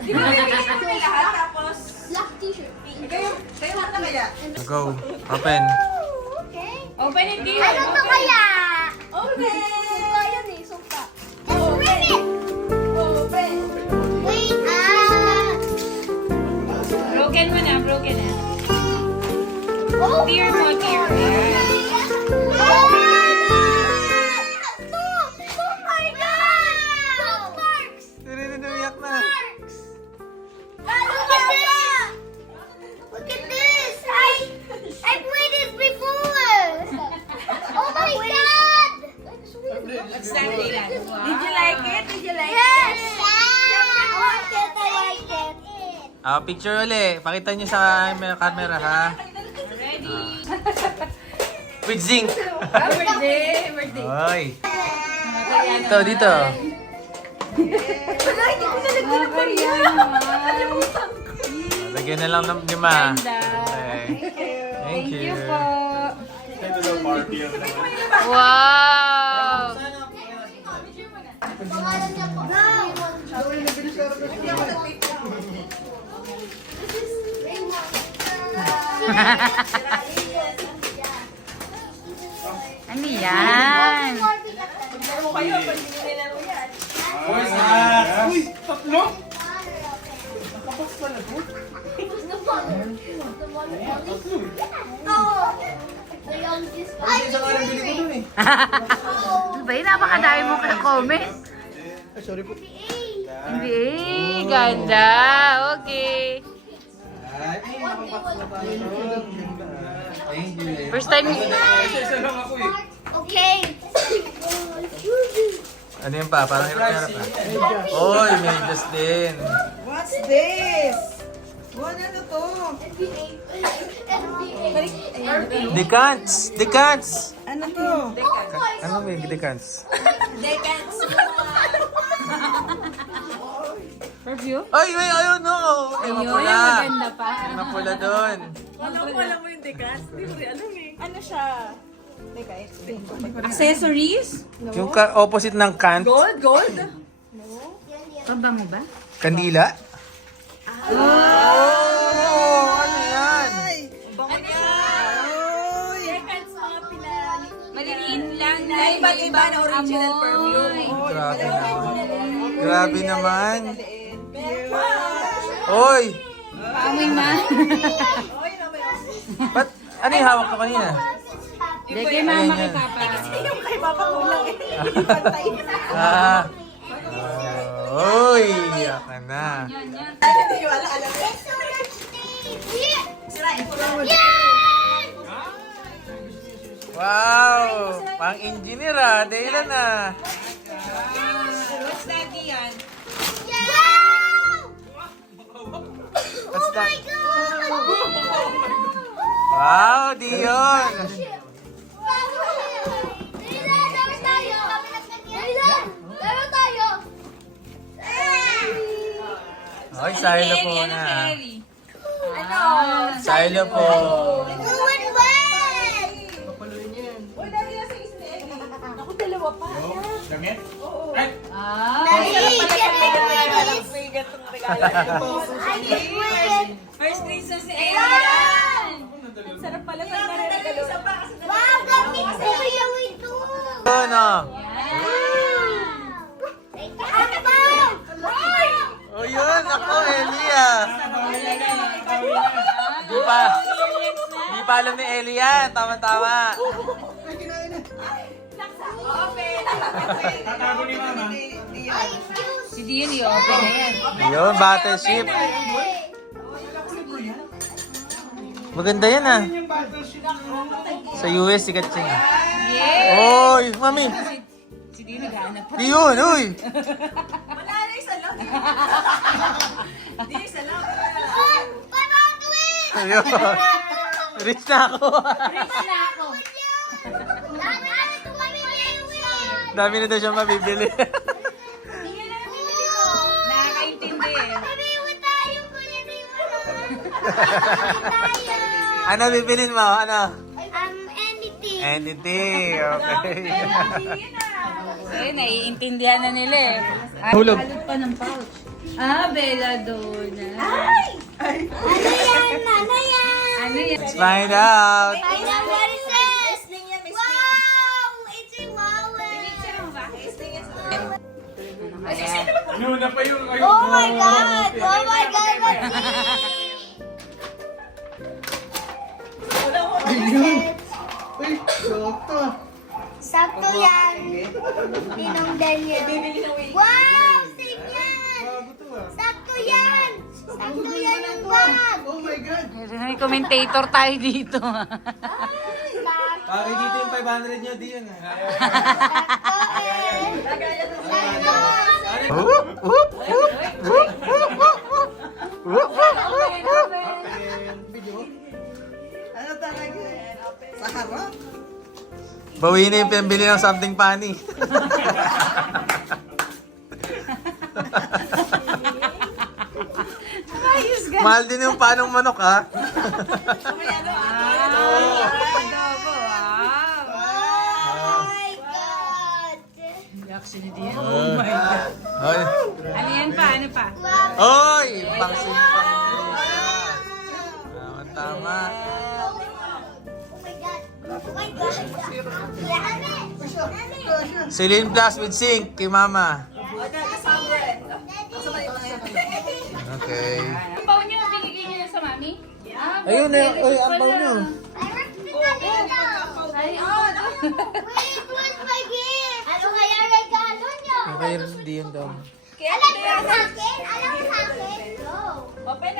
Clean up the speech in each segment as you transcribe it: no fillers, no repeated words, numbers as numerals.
lahat tapos Black t-shirt. kayo na kaya. Go. Open. Okay. Open hindi. Ano to kaya? Open. Sumpa yan eh, sumpa. Let's rip it! Open. Wait, Broken mo na, broken na. Oh! Tear mo, tear. Oh my God! Sparks! Umiyak na. Sparks! Look at this! Look at this! I played this before! Oh my God! What's that, Dylan? Did you like it? Did you like Yes! I like it. Picture uli. Pakita nyo sa camera ha. Ready? With zinc. Birthday! Birthday! Oy. Dito, dito. Lagyan na lang ng lima. Okay. Thank you. Wow! Pangalan niya po. Ano yan? Uy, tatlo? Ano ba yun? Napakadami mo comment. Ay, sorry po. NBA! Ganda! Okay. Thank you. First time. Isa lang ako eh. Okay. Ano yun pa? Parang hirap-hirap pa. Oy, medyas din. What's this? Ano to? Decants! Decants! Ano to? Ano ba yung decants? Review? Ay, may ayun no! May Ayun, mapula. maganda pa. May mapula doon. Wala mo yung dekas. Hindi mo rin alam eh. Ano siya? Teka, explain ko. Accessories? Yung opposite ng cant. Gold? Gold? Pabango ba? Kandila. Oh! Ano yan? Bango niya. Oy! Maliliit lang. Na iba't iba na original perfume. Grabe naman. Grabe naman. Oy! Paamoy man. Oy, na may Ba't ano yung hawak ko kanina? Hindi, kay mama kay Ayan. papa. yung kay Papa kulang eh. Hindi pantay. Ah. Oy! Iyak ka na. Hindi yung alam eh. Wow! Pang-engineer ah. Dahil na. What's that, Dian? What's that? Wow, Dion! Ay, xylophone na. Xylophone. Uy, dali na sa isa ni Ellie. Ako, dalawa pa. Damit? May gatong regalo. First Christmas ni Elian! Sarap pala pag nare-regalo. Isa pa kasi Wow, gamit ko yung ito. Ano? Oh, yun. Ako, Elia. Di pa alam ni Elia. Tama-tama. Tatago ni mama. Si Dian i-open na yan. Yun, battleship. Maganda yan ah. Yung battleship. Sa US, sikat siya. Yeah! Oy, mami. Si Dian naghahanap pa. Yun, uy. wala na isa lang. Hindi, isa lang. Ayun. Rich na ako. Rich na ako. Dami na daw siyang mabibili. Nakakaintindi eh. Ano bibilin mo? Ano? Anything. Anything. Okay. Eh, naiintindihan na nila eh. Hulog. Halot pa ng pouch. Belladonna. Ano yan? Ano yan? Ano yan? Let's find out. I know what it says. Wow! It's a wallet. Inuna pa yung kayo. Oh my God! Oh my God! Let's see! Ayun. Uy, sakto. Sakto yan. Ninong Daniel. Wow! Same yan! Bago to ah. Sakto yan! Sakto yan yung bag! Oh my God. May commentator tayo dito. Pare dito yung 500 nyo, di yun ah. Sakto eh! Sakto! Whoop, whoop, whoop, whoop, whoop, whoop, whoop, whoop. Ano talaga? Sa harap? Bawiin na yung pinabili ng something funny. Mahal din yung panong manok, ha? Adobo, wow. Oh my God! Oh my God. Ano yan pa? Ano pa? Oy! Pang-simpang. Tama, tama. Oh my God! Oh my God! Celine Plus with sink kay mama. Okay. Ang baon niyo, binigay niyo sa mami? Ayun na, oy, ang baon nyo. Ay, Wait, what's my gift? Ano kaya regalo nyo? Okay, hindi yun daw. Alam mo sa akin? Alam mo sa akin? No. Open.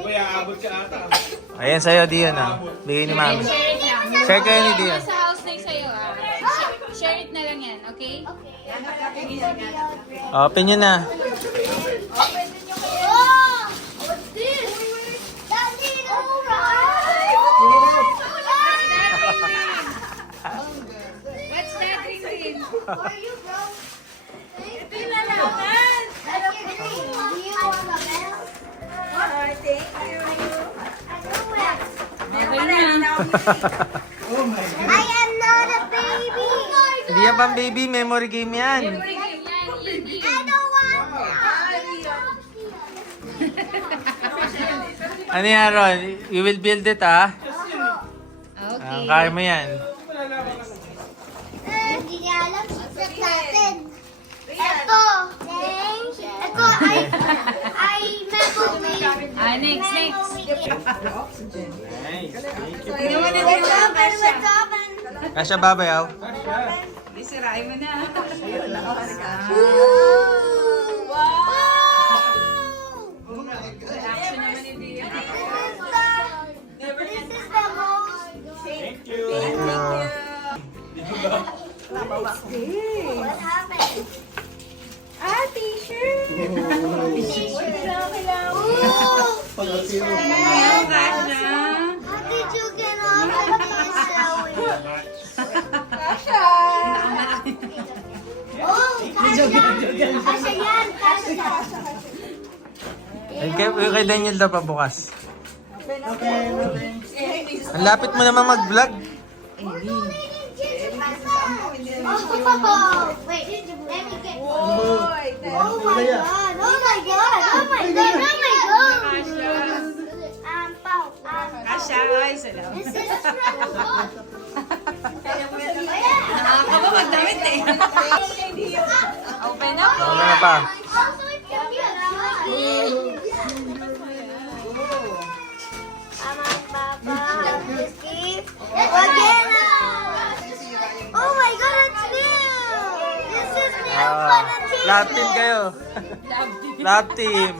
Uy, aabot ka ata. Ayan sa'yo, Dion, ha? Bigay ni mami. Share kayo ni Dion. Sa house na sa'yo, Share it na lang yan, okay? Open nyo na. Oh! What's this? Daddy, no! What's that ring ring? Are you bro? Ito yung lalaman. Do you want a bell? Thank you. I know it. Okay na. Oh my God. I am not a baby. Hindi yan pang baby, memory game yan. I don't want Ano yan, Ron? You will build it, ha? Okay. Kaya mo yan. Hindi niya alam secret natin. Ito. Thanks. Ito ay memory. Next. What's open? What's open? Kasya babayaw. Isirain mo na. Oh my God. This is the most. Thank you. What happened? T-shirt. Ayaw ka siya. How did you get on the Kasha. Oh, kasha yan, kasha. Yung kay Daniel daw pa bukas. Okay, Ang lapit mo naman mag-vlog. Oh, wait, let me get. Boy. Oh my God! Oh my God! Oh my God! Oh my God! Pao. Kasha, ay, salamat. This is from the book. Nakakaba magdamit eh. Open up. Ano na pa? Also, it can be a Papa, this gift. Again. Oh my God! It's new. This is new for the team. Lab team kayo. Lab team.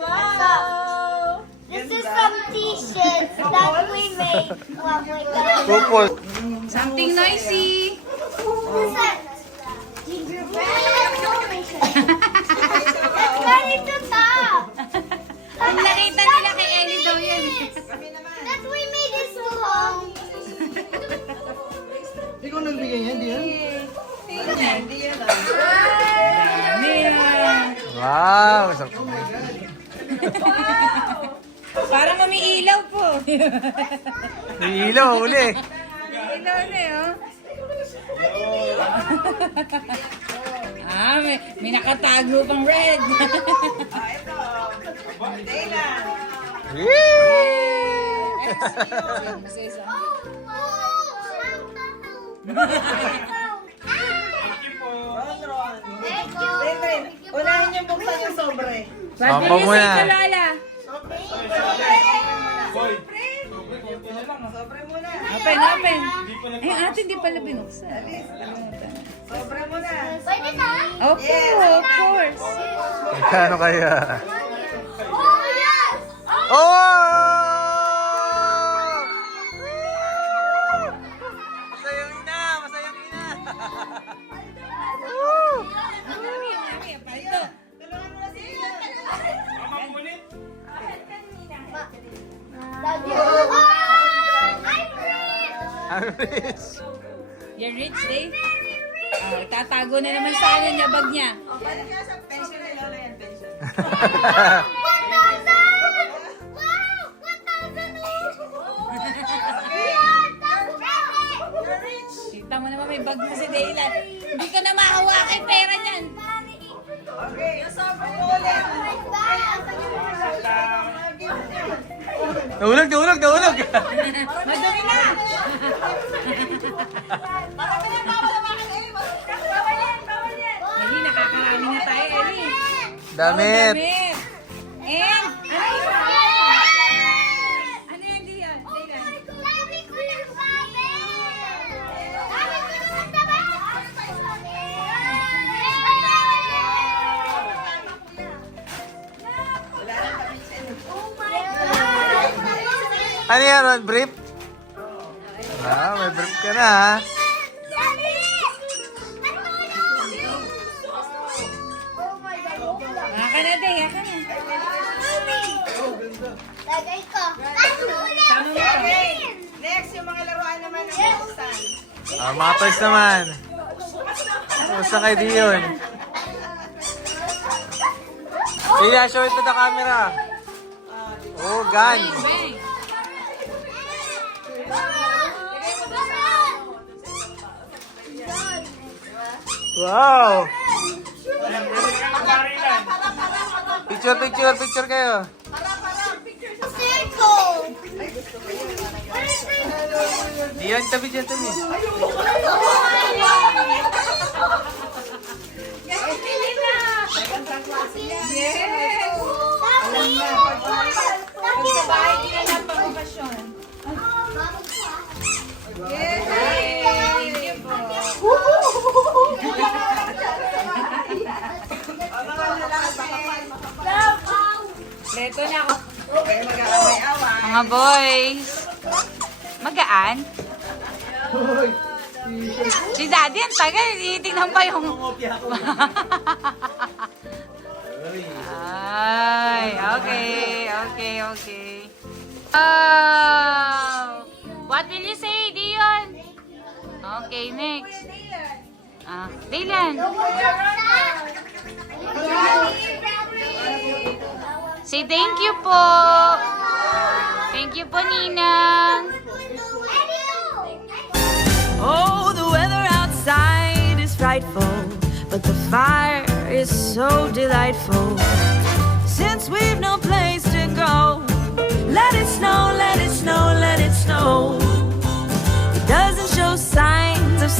Wow. This is some t-shirts that we made. Oh my God. Pupol. Something noisy. Let's ready to top. Ang nakita nila kay Ellie daw yan. That we made this home. Ikaw nagbigay niya, di yan? Wow. Parang umiilaw po. May ilaw, uli. Ilaw na eh, oh. May nakatago pang red. Unahin yung buksan yung sobre. Papa muna. Lola. Sobre muna. Open, open. Eh, ate, hindi pala binuksan. Sobre muna. Pwede na? Opo, of course. Magkano kaya? Oh, yes! Oh! Masayang ina! Masayang ina! Tulungan mo na si Ina. Love you. Oh, I'm rich! I'm rich! You're rich, Dave? Oh, tatago na naman sa ano niya, bag niya. Balik ka sa pension ni Lola yan, pension. 1,000! Wow! 1,000! You're rich. Kita mo naman may bag na si Daylan. Hindi ka na mahawakin pera niyan. Okay, yung sobre mo ulit. Nahulog, nahulog, nahulog! Madumi na! Eli, nakakarami na tayo, Eli. Damit! Damit. And, ano yan, Dion? Daylan? Ano yan, Ron? Brief? Ah, may brief ka na ha? Haka na, Day. Haka na. Lagay ko. Sama mo to. Okay, next yung mga laruan naman ng buksan. Ah, mga toys naman. Kumusta kay Dion? Sila, show it to the camera. Oh, gun. Bang. Wow! Picture, picture, picture kayo. Circle. Diyan, tabi dyan, tabi. Yes! Thank you po. Leto na ako. Okay, mag-aaway-away. Mga boys. Magaan? Si Daddy, ang tagal. Itingnan pa yung... Ay, okay, okay, okay. Oh! What will you say, Dion? Okay, next. Dylan. Say thank you po. Thank you po, Ninang. Oh, the weather outside is frightful, but the fire is so delightful.